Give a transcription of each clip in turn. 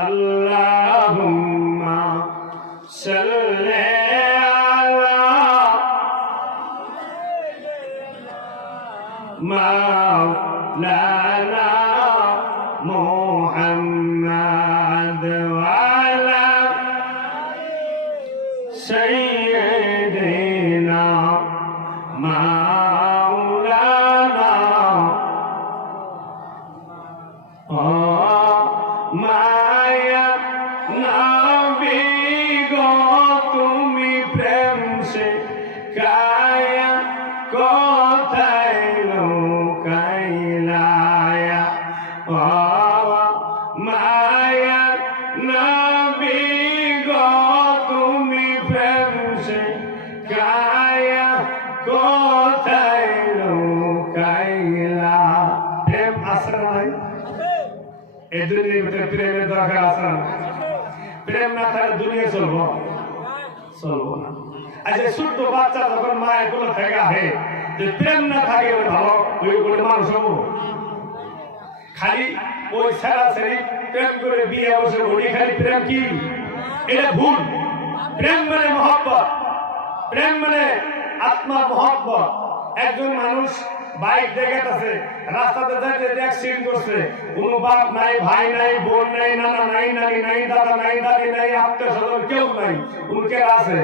আল্লাহুম্মা সাল্লি আলা মাওলানা মুহাম্মাদ ওয়া আলা সাইয়্যিদিনা মাওলানা মায়া নবী গো তুমি প্রেম সে কায়া কোথায় লুকাইলায়া মায়া নবী গো তুমি প্রেম সে কায়া কোথায় লুকাইলা। প্রেম আসে নাই এই দুনিয়ার ভিতরে প্রেমের দরকার আছে না? প্রেম না থাকলে দুনিয়া চলবো না। আচ্ছা ছোট্ট বাচ্চা যখন মায়ের কোলে থেকে আহে যে প্রেম না থাকে ভালো ওই করে মানুষ হবো? খালি ওই সারা সারি প্রেম করে বিয়ে বসে ওই খালি প্রেম কি? এটা ভুল। প্রেম মানে মহব্বত, প্রেম মানে আত্মা মহব্বত। একজন মানুষ বাইক দেখাতেছে, রাস্তাতে যাইতে অ্যাক্সিডেন্ট করছে, কোনো বাপ নাই, ভাই নাই, বোন নাই, নানা নাই, নানি নাই, দাদা নাই, দাদি নাই, আত্মীয় স্বজন কেউ নাই, কোন কে আছে?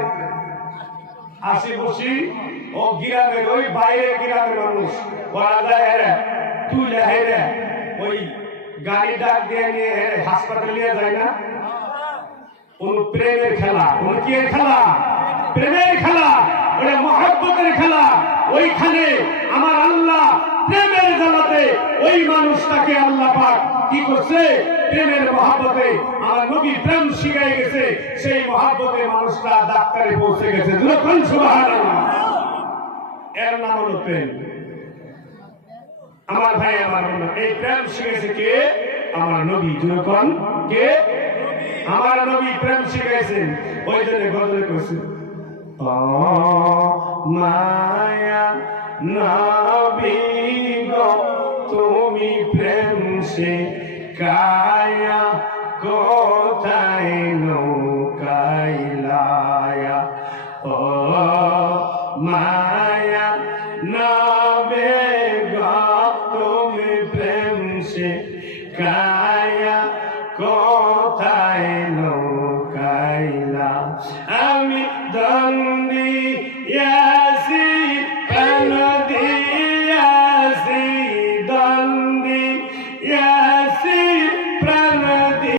আসি বসি ও গ্রামের ওই বাইরে গ্রামের মানুষ বলা যায় হেরে তুলে হেরে ওই গাড়ি ডাক দিয়ে নিয়ে হেরে হাসপাতালে নিয়ে যায় না? কোন প্রেমের খেলা, কোন কি খেলা? প্রেমের খেলা, ওটা মহব্বতের খেলা। ওইখানে আমার আল্লাহ প্রেমের জ্বালাতে ওই মানুষটাকে আল্লাহ পাক কি করছে? প্রেমের মহব্বতে আমার নবী প্রেম শিখাই গেছে, সেই মহব্বতে মানুষটা ডাক্তারে পৌঁছে গেছে। যখন সুবহানাল্লাহ, এর নাম হলো প্রেম। আমার ভাই আমার বোন, এই প্রেম শিখেছে কে? আমার নবী। যখন কে? আমার নবী প্রেম শিখাইছেন। ওই জন্য গজলে কইছেন মায়া নবী গো তুমি প্রেম সে কায়া কোথায় লুকাইলায়া। ও মায়া নবী গো তুমি প্রেম সে কায়া কোথায়